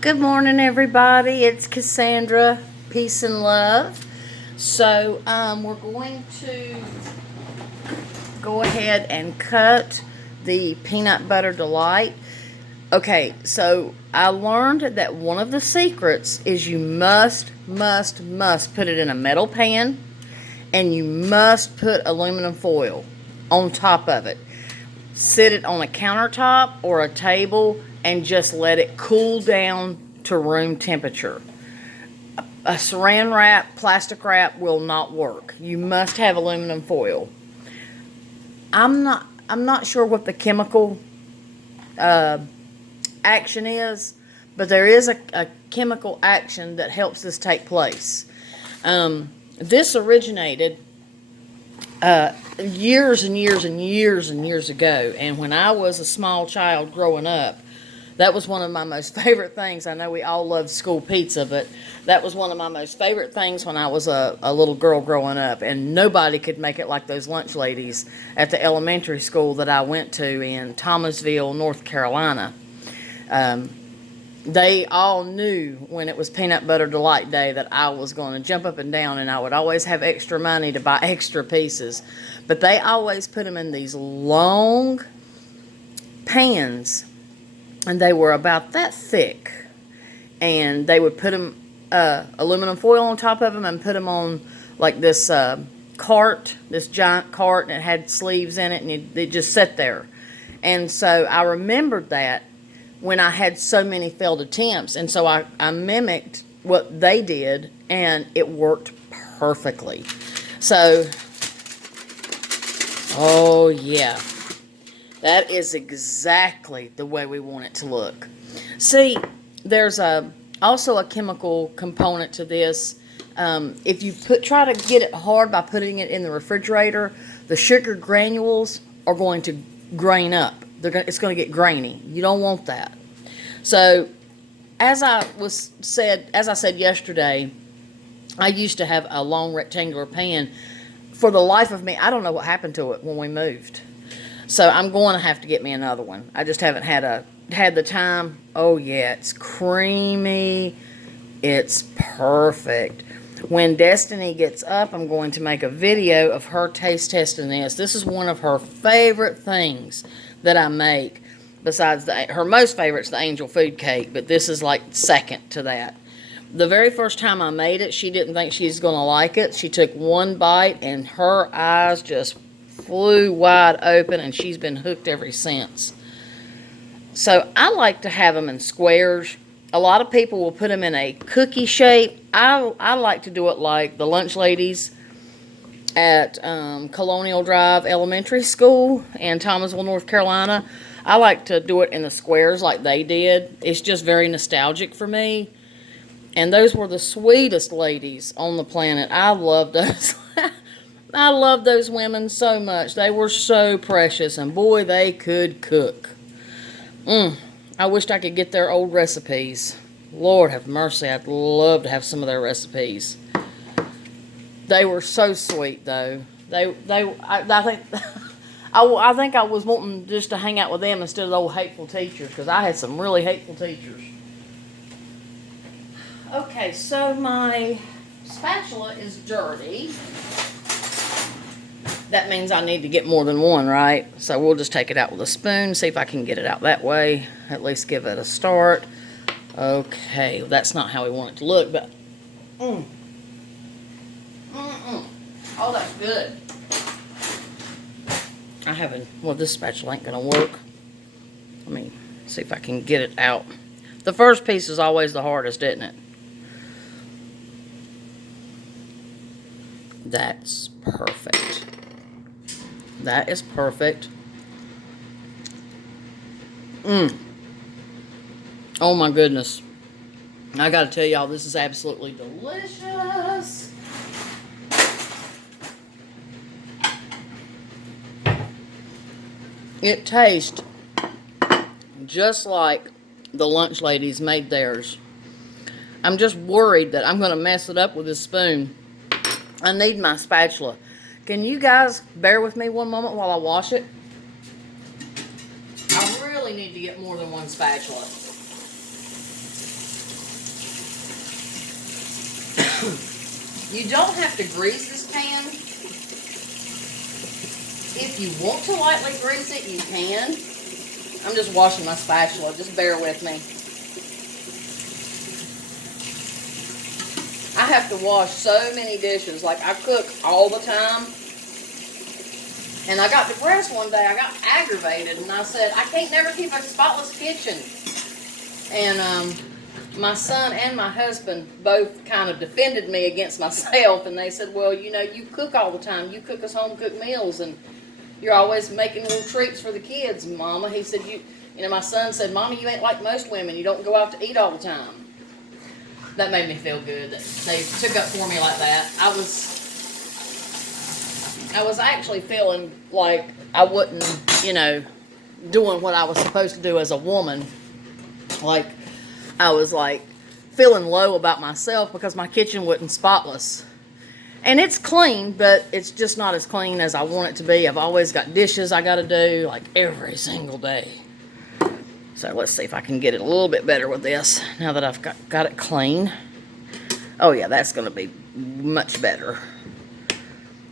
Good morning, everybody. It's Cassandra. Peace and love. So, we're going to go ahead and cut the peanut butter delight. Okay, so I learned that one of the secrets is you must put it in a metal pan, and you must put aluminum foil on top of it. Sit it on a countertop or a table and just let it cool down to room temperature. A saran wrap, plastic wrap will not work. You must have aluminum foil. I'm not sure what the chemical action is, but there is a chemical action that helps this take place. This originated years and years ago, and when I was a small child growing up, that was one of my most favorite things. I know we all love school pizza, but that was one of my most favorite things when I was a little girl growing up, and nobody could make it like those lunch ladies at the elementary school that I went to in Thomasville, North Carolina. They all knew when it was Peanut Butter Delight Day that I was going to jump up and down, and I would always have extra money to buy extra pieces. But they always put them in these long pans, and they were about that thick. And they would put them, aluminum foil on top of them, and put them on like this cart, this giant cart, and it had sleeves in it, and they just sat there. And so I remembered that when I had so many failed attempts, and so I mimicked what they did, and it worked perfectly. So, oh yeah, that is exactly the way we want it to look. See, there's also a chemical component to this. If you try to get it hard by putting it in the refrigerator, the sugar granules are going to grain up. It's going to get grainy. You don't want that. So, as I said yesterday, I used to have a long rectangular pan. For the life of me, I don't know what happened to it when we moved. So I'm going to have to get me another one. I just haven't had the time. Oh yeah, it's creamy. It's perfect. When Destiny gets up, I'm going to make a video of her taste testing this. This is one of her favorite things that I make. Besides her most favorite's the angel food cake, but this is like second to that. The very first time I made it, she didn't think she was going to like it. She took one bite and her eyes just flew wide open, and she's been hooked ever since. So I like to have them in squares. A lot of people will put them in a cookie shape. I like to do it like the lunch ladies at Colonial Drive Elementary School in Thomasville, North Carolina. I like to do it in the squares like they did. It's just very nostalgic for me. And those were the sweetest ladies on the planet. I loved those. I love those women so much. They were so precious, and boy, they could cook. I wished I could get their old recipes. Lord have mercy, I'd love to have some of their recipes. They were so sweet, though. I think I think I was wanting just to hang out with them instead of the old hateful teachers, because I had some really hateful teachers. Okay, so my spatula is dirty. That means I need to get more than one, right? So we'll just take it out with a spoon, see if I can get it out that way. At least give it a start. Okay, that's not how we want it to look, but... Oh, that's good. Well, this spatula ain't gonna work. Let me see if I can get it out. The first piece is always the hardest, isn't it? That's perfect. That is perfect. Oh my goodness. I gotta tell y'all, this is absolutely delicious. It tastes just like the lunch ladies made theirs. I'm just worried that I'm going to mess it up with this spoon. I need my spatula. Can you guys bear with me one moment while I wash it? I really need to get more than one spatula. You don't have to grease this pan. If you want to lightly grease it, you can. I'm just washing my spatula. Just bear with me. I have to wash so many dishes. Like, I cook all the time. And I got depressed one day. I got aggravated. And I said, I can't never keep a spotless kitchen. And my son and my husband both kind of defended me against myself. And they said, well, you know, you cook all the time. You cook us home-cooked meals. And you're always making little treats for the kids, Mama. He said, you know, my son said, Mommy, you ain't like most women. You don't go out to eat all the time. That made me feel good that they took up for me like that. I was actually feeling like I wasn't, you know, doing what I was supposed to do as a woman. Like, I was like feeling low about myself because my kitchen wasn't spotless. And it's clean, but it's just not as clean as I want it to be. I've always got dishes I got to do, like, every single day. So let's see if I can get it a little bit better with this, now that I've got it clean. Oh, yeah, that's going to be much better.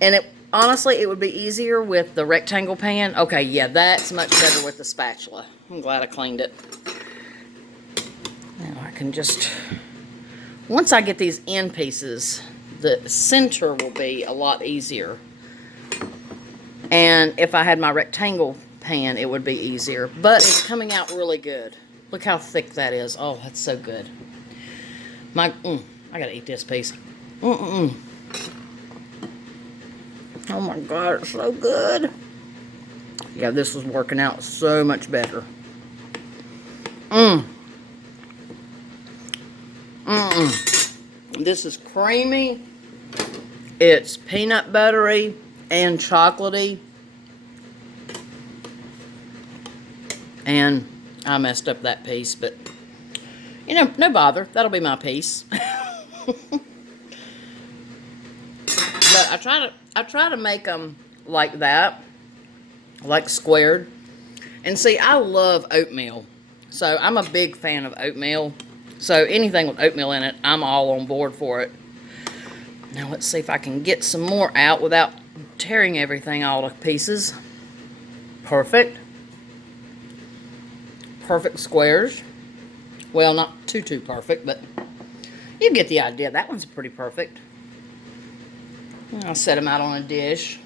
And honestly, it would be easier with the rectangle pan. Okay, yeah, that's much better with the spatula. I'm glad I cleaned it. Now I can just... Once I get these end pieces, the center will be a lot easier. And if I had my rectangle pan, it would be easier. But it's coming out really good. Look how thick that is. Oh, that's so good. I gotta eat this piece. Oh my God, it's so good. Yeah, this was working out so much better. This is creamy. It's peanut buttery and chocolatey. And I messed up that piece, but you know, no bother. That'll be my piece. But I try to make them like that, like squared. And see, I love oatmeal. So I'm a big fan of oatmeal. So anything with oatmeal in it, I'm all on board for it. Now let's see if I can get some more out without tearing everything all to pieces. Perfect. Perfect squares. Well, not too perfect, but you get the idea. That one's pretty perfect. I'll set them out on a dish.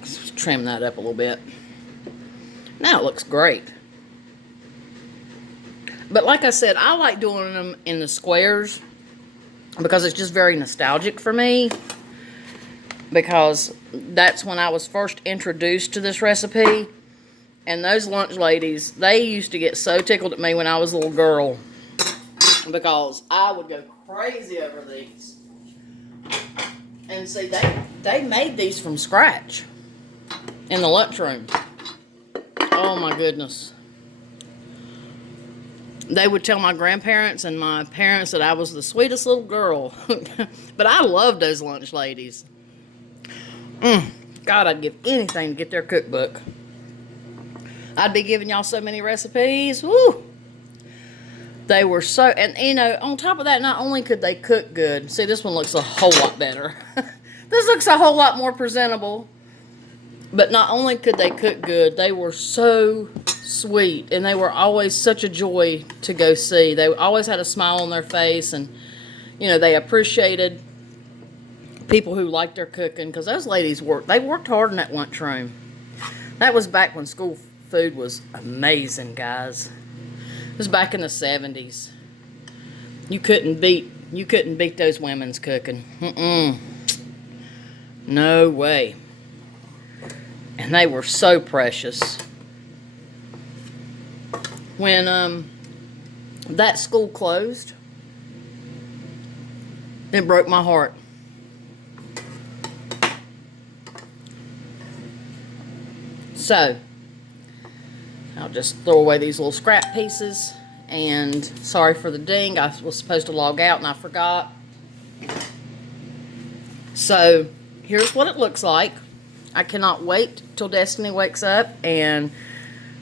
Let's trim that up a little bit. Now it looks great. But like I said, I like doing them in the squares because it's just very nostalgic for me. Because that's when I was first introduced to this recipe. And those lunch ladies, they used to get so tickled at me when I was a little girl. Because I would go crazy over these. And see, they made these from scratch in the lunchroom. Oh my goodness. They would tell my grandparents and my parents that I was the sweetest little girl. But I loved those lunch ladies. God, I'd give anything to get their cookbook. I'd be giving y'all so many recipes. Woo! They were so... And, you know, on top of that, not only could they cook good... See, this one looks a whole lot better. This looks a whole lot more presentable. But not only could they cook good, they were so sweet. And they were always such a joy to go see. They always had a smile on their face. And, you know, they appreciated people who liked their cooking. Because those ladies they worked hard in that lunchroom. That was back when school food was amazing, guys. It was back in the 70s. You couldn't beat those women's cooking. No way. And they were so precious. When that school closed, it broke my heart. So, I'll just throw away these little scrap pieces. And sorry for the ding. I was supposed to log out and I forgot. So, here's what it looks like. I cannot wait till Destiny wakes up and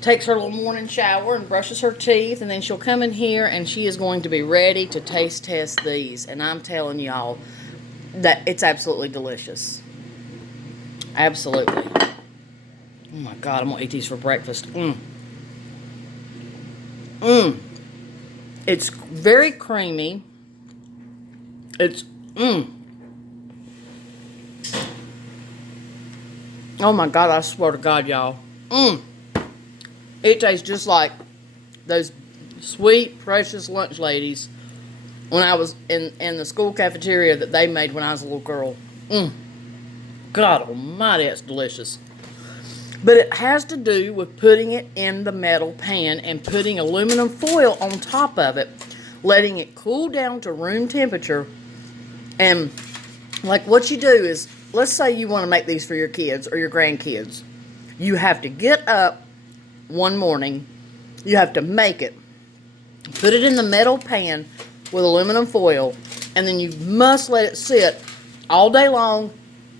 takes her little morning shower and brushes her teeth, and then she'll come in here and she is going to be ready to taste test these. And I'm telling y'all that it's absolutely delicious. Absolutely. Oh my God, I'm gonna eat these for breakfast. It's very creamy. It's Oh my God, I swear to God, y'all. It tastes just like those sweet, precious lunch ladies when I was in the school cafeteria that they made when I was a little girl. God almighty, it's delicious. But it has to do with putting it in the metal pan and putting aluminum foil on top of it, letting it cool down to room temperature. And like what you do is, let's say you want to make these for your kids or your grandkids. You have to get up one morning, you have to make it, put it in the metal pan with aluminum foil, and then you must let it sit all day long,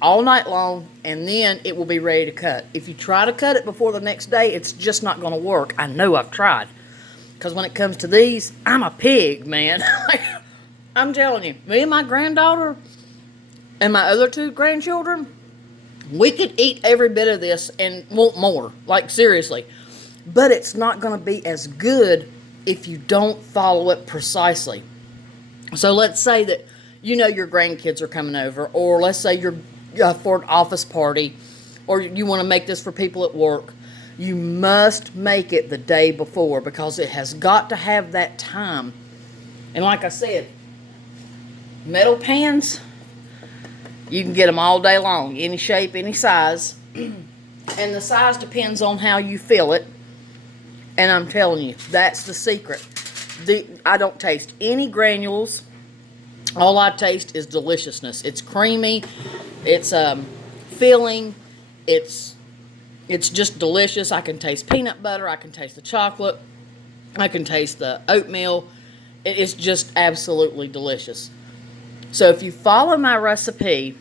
all night long, and then it will be ready to cut. If you try to cut it before the next day, it's just not going to work. I know, I've tried. Because when it comes to these, I'm a pig, man. I'm telling you, me and my granddaughter and my other 2 grandchildren, we could eat every bit of this and want more. Like, seriously. But it's not going to be as good if you don't follow it precisely. So let's say that your grandkids are coming over, or let's say you're for an office party, or you want to make this for people at work. You must make it the day before, because it has got to have that time. And like I said, metal pans, you can get them all day long, any shape, any size. And the size depends on how you fill it. And I'm telling you, that's the secret. I don't taste any granules. All I taste is deliciousness. It's creamy. It's filling. It's just delicious. I can taste peanut butter. I can taste the chocolate. I can taste the oatmeal. It's just absolutely delicious. So if you follow my recipe,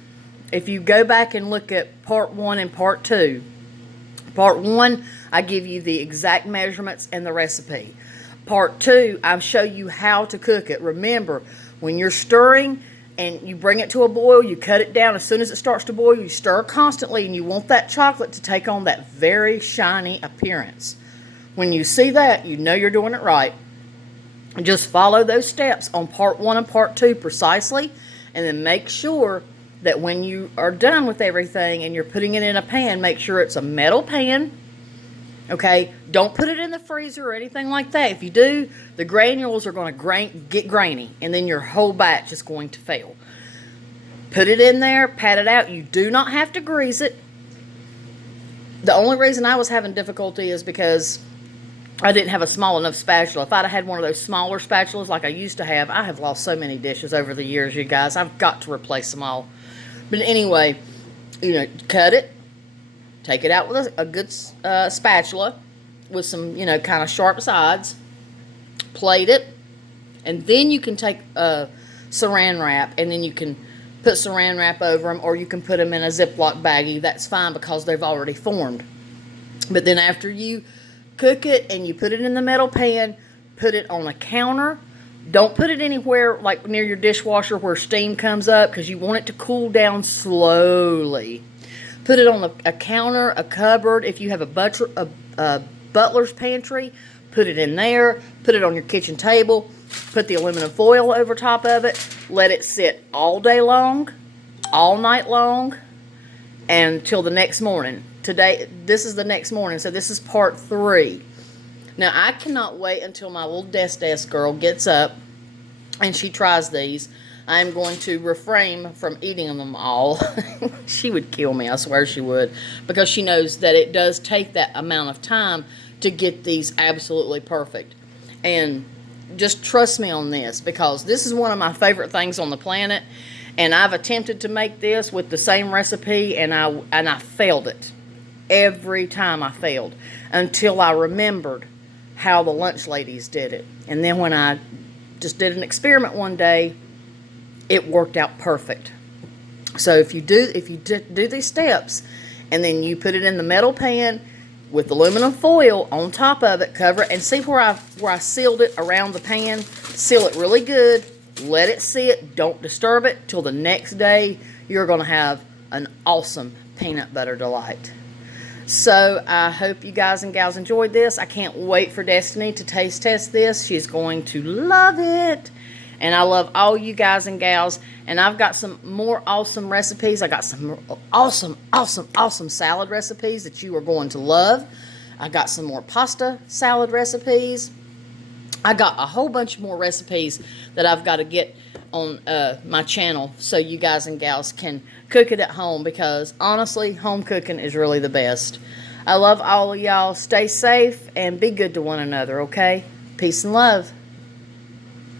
if you go back and look at part 1 and part 2, part 1, I give you the exact measurements and the recipe. Part 2, I show you how to cook it. Remember, when you're stirring and you bring it to a boil, you cut it down. As soon as it starts to boil, you stir constantly, and you want that chocolate to take on that very shiny appearance. When you see that, you know you're doing it right. Just follow those steps on part 1 and part 2 precisely, and then make sure that when you are done with everything and you're putting it in a pan, make sure it's a metal pan. Okay, don't put it in the freezer or anything like that. If you do, the granules are going to get grainy, and then your whole batch is going to fail. Put it in there, pat it out. You do not have to grease it. The only reason I was having difficulty is because I didn't have a small enough spatula. If I'd have had one of those smaller spatulas like I used to have, I have lost so many dishes over the years, you guys. I've got to replace them all. But anyway, cut it. Take it out with a good spatula with some, kind of sharp sides. Plate it. And then you can take saran wrap, and then you can put saran wrap over them, or you can put them in a Ziploc baggie. That's fine because they've already formed. But then after you cook it and you put it in the metal pan, put it on a counter. Don't put it anywhere like near your dishwasher where steam comes up, because you want it to cool down slowly. Put it on a counter, a cupboard. If you have a butler's pantry, put it in there. Put it on your kitchen table. Put the aluminum foil over top of it. Let it sit all day long, all night long, until the next morning. Today, this is the next morning, so this is part 3. Now, I cannot wait until my little desk girl gets up and she tries these. I'm going to refrain from eating them all. She would kill me, I swear she would, because she knows that it does take that amount of time to get these absolutely perfect. And just trust me on this, because this is one of my favorite things on the planet, and I've attempted to make this with the same recipe, and I failed it. Every time I failed, until I remembered how the lunch ladies did it. And then when I just did an experiment one day, it worked out perfect. So if you do these steps, and then you put it in the metal pan with aluminum foil on top of it. Cover it, and see where I sealed it around the pan. Seal it really good. Let it sit. Don't disturb it till the next day. You're going to have an awesome peanut butter delight. So I hope you guys and gals enjoyed this. I can't wait for Destiny to taste test this. She's going to love it. And I love all you guys and gals. And I've got some more awesome recipes. I got some awesome salad recipes that you are going to love. I got some more pasta salad recipes. I got a whole bunch more recipes that I've got to get on my channel so you guys and gals can cook it at home, because honestly, home cooking is really the best. I love all of y'all. Stay safe and be good to one another, okay? Peace and love.